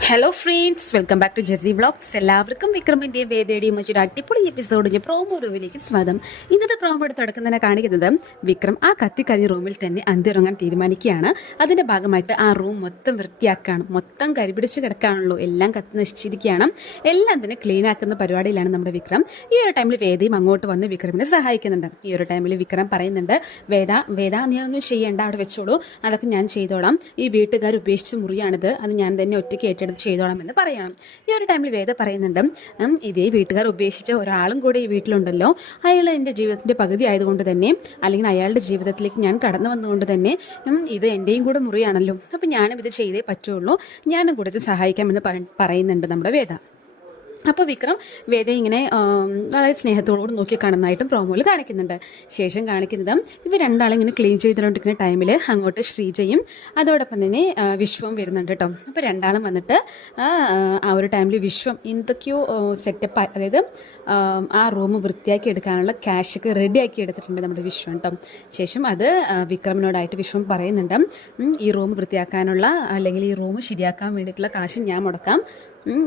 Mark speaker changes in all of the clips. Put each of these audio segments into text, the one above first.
Speaker 1: Hello friends welcome back to JC vlogs എല്ലാവർക്കും വിക്രമിന്റെ വേദയുടെയും മറ്റൊരു അടിപൊളി എപ്പിസോഡിന്റെ പ്രോമോ റൂമിലേക്ക് സ്വാഗതം. ഇന്നത്തെ പ്രോമോ എടുത്ത് തുടക്കുന്നതിനെ കാണിക്കുന്നത്. വിക്രം ആ കത്തിക്കരിഞ്ഞ റൂമിൽ തന്നെ അന്തിറങ്ങാൻ തീരുമാനിക്കുകയാണ്. അതിന്റെ ഭാഗമായിട്ട് ആ റൂം മൊത്തം വൃത്തിയാക്കുകയാണ് മൊത്തം കരിപിടിച്ച് കിടക്കാണല്ലോ എല്ലാം കത്ത് നശിച്ചിരിക്കുകയാണ്. എല്ലാം തന്നെ ക്ലീൻ ആക്കുന്ന പരിപാടിയിലാണ് നമ്മുടെ വിക്രം. ഈ ഒരു ടൈമിൽ വേദയും അങ്ങോട്ട് വന്ന് വിക്രമിനെ സഹായിക്കുന്നുണ്ട്. ഈ ഒരു ടൈമിൽ വിക്രം പറയുന്നുണ്ട് വേദ വേദ നീ ഒന്നും ചെയ്യേണ്ട അവിടെ വെച്ചോളൂ. അതൊക്കെ ഞാൻ ചെയ്തോളാം. ഈ വീട്ടുകാർ ഉപേക്ഷിച്ച മുറിയാണിത്. അത് ഞാൻ തന്നെ ഒറ്റയ്ക്ക് ഏറ്റെടുത്ത് ചെയ്തോളാം എന്ന് പറയണം. ഈ ഒരു ടൈമിൽ വേദ പറയുന്നുണ്ട് ഇതേ വീട്ടുകാർ ഉപേക്ഷിച്ച ഒരാളും കൂടി ഈ വീട്ടിലുണ്ടല്ലോ. അയാൾ എന്റെ ജീവിതത്തിന്റെ പകുതി ആയതുകൊണ്ട് തന്നെ അല്ലെങ്കിൽ അയാളുടെ ജീവിതത്തിലേക്ക് ഞാൻ കടന്നു വന്നുകൊണ്ട് തന്നെ ഇത് എന്റെയും കൂടെ മുറിയാണല്ലോ. അപ്പം ഞാനും ഇത് ചെയ്തേ പറ്റുള്ളൂ. ഞാനും കൂടെ ഇത് സഹായിക്കാമെന്ന് പറയുന്നുണ്ട് നമ്മുടെ വേദ. അപ്പോൾ വിക്രം വേദ ഇങ്ങനെ വളരെ സ്നേഹത്തോടുകൂടി നോക്കി കാണുന്നതായിട്ടും പ്രോമോയിൽ കാണിക്കുന്നുണ്ട്. ശേഷം കാണിക്കുന്നത് ഇവർ രണ്ടാളും ഇങ്ങനെ ക്ലീൻ ചെയ്തുകൊണ്ടിരിക്കുന്ന ടൈമിൽ അങ്ങോട്ട് ശ്രീജയും അതോടൊപ്പം തന്നെ വിശ്വം വരുന്നുണ്ട് കേട്ടോ. അപ്പോൾ രണ്ടാളും വന്നിട്ട് ആ, ഒരു ടൈമിൽ വിശ്വം എന്തൊക്കെയോ സെറ്റപ്പ് അതായത് ആ റൂം വൃത്തിയാക്കി എടുക്കാനുള്ള ക്യാഷൊക്കെ റെഡിയാക്കി എടുത്തിട്ടുണ്ട് നമ്മുടെ വിശ്വം കേട്ടോ. ശേഷം അത് വിക്രമിനോടായിട്ട് വിശ്വം പറയുന്നുണ്ട് ഈ റൂം വൃത്തിയാക്കാനുള്ള അല്ലെങ്കിൽ ഈ റൂം ശരിയാക്കാൻ വേണ്ടിയിട്ടുള്ള കാശ് ഞാൻ മുടക്കാം.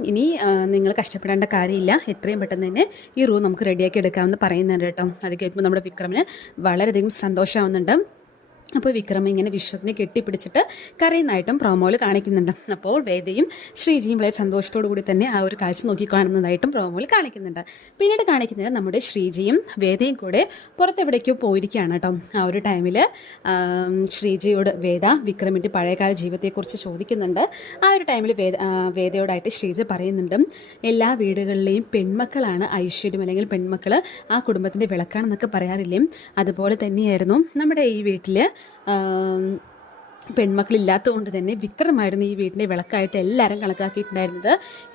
Speaker 1: ഇനി നിങ്ങൾ കഷ്ടപ്പെടേണ്ട കാര്യമില്ല. എത്രയും പെട്ടെന്ന് തന്നെ ഈ റൂം നമുക്ക് റെഡിയാക്കി എടുക്കാമെന്ന് പറയുന്നുണ്ട് കേട്ടോ. അത് കേൾക്കുമ്പോൾ നമ്മുടെ വിക്രമിന് വളരെയധികം സന്തോഷമാവുന്നുണ്ട്. അപ്പോൾ വിക്രം ഇങ്ങനെ വിശ്വത്തിനെ കെട്ടിപ്പിടിച്ചിട്ട് കരയുന്നതായിട്ടും പ്രോമോയിൽ കാണിക്കുന്നുണ്ട്. അപ്പോൾ വേദയും ശ്രീജിയും വളരെ സന്തോഷത്തോടു കൂടി തന്നെ ആ ഒരു കാഴ്ച നോക്കി കാണുന്നതായിട്ടും പ്രോമോയിൽ കാണിക്കുന്നുണ്ട്. പിന്നീട് കാണിക്കുന്നത് നമ്മുടെ ശ്രീജിയും വേദയും കൂടെ പുറത്തെവിടേക്കോ പോയിരിക്കുകയാണ് കേട്ടോ. ആ ഒരു ടൈമിൽ ശ്രീജിയോട് വേദ വിക്രമിന്റെ പഴയകാല ജീവിതത്തെക്കുറിച്ച് ചോദിക്കുന്നുണ്ട്. ആ ഒരു ടൈമിൽ വേദ വേദയോടായിട്ട് ശ്രീജ പറയുന്നുണ്ട് എല്ലാ വീടുകളിലെയും പെൺമക്കളാണ് ഐശ്വര്യം അല്ലെങ്കിൽ പെൺമക്കൾ ആ കുടുംബത്തിന്റെ വിളക്കാണെന്നൊക്കെ പറയാറില്ലേ? അതുപോലെ തന്നെയായിരുന്നു നമ്മുടെ ഈ വീട്ടിൽ 嗯 പെൺമക്കളില്ലാത്തതുകൊണ്ട് തന്നെ വിക്രമായിരുന്നു ഈ വീടിന്റെ വിളക്കായിട്ട് എല്ലാവരും കണക്കാക്കിയിട്ടുണ്ടായിരുന്നത്.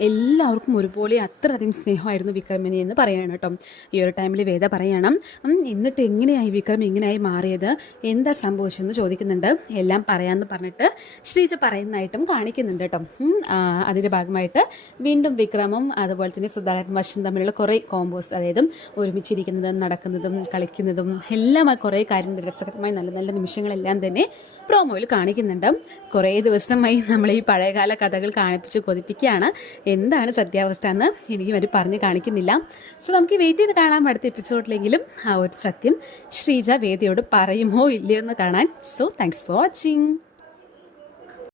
Speaker 1: എല്ലാവർക്കും ഒരുപോലെ അത്രയധികം സ്നേഹമായിരുന്നു വിക്രമിനെ എന്ന് പറയണം കേട്ടോ. ഈ ഒരു ടൈമിൽ വേദ പറയണം എന്നിട്ട് എങ്ങനെയായി വിക്രം ഇങ്ങനെയായി മാറിയത്? എന്താ സംഭവിച്ചതെന്ന് ചോദിക്കുന്നുണ്ട്. എല്ലാം പറയാമെന്ന് പറഞ്ഞിട്ട് ശ്രീജ പറയുന്നതായിട്ടും കാണിക്കുന്നുണ്ട് കേട്ടോ. അതിന്റെ ഭാഗമായിട്ട് വീണ്ടും വിക്രമും അതുപോലെ തന്നെ സുധാകരൻ വശം തമ്മിലുള്ള കുറേ കോമ്പോസ് അതായത് ഒരുമിച്ചിരിക്കുന്നതും നടക്കുന്നതും കളിക്കുന്നതും എല്ലാം കുറേ കാര്യം രസകരമായി നല്ല നല്ല നിമിഷങ്ങളെല്ലാം തന്നെ പ്രോമോയിൽ കാണിക്കുന്നുണ്ട്. കുറേ ദിവസമായി നമ്മൾ ഈ പഴയകാല കഥകൾ കാണിപ്പിച്ച് കൊതിപ്പിക്കുകയാണ്. എന്താണ് സത്യാവസ്ഥ എന്ന് എനിക്കും അവർ പറഞ്ഞ് കാണിക്കുന്നില്ല. സോ നമുക്ക് വെയിറ്റ് ചെയ്ത് കാണാം അടുത്ത എപ്പിസോഡിലെങ്കിലും ആ ഒരു സത്യം ശ്രീജ വേദിയോട് പറയുമോ ഇല്ലയോ എന്ന് കാണാൻ. So thanks for watching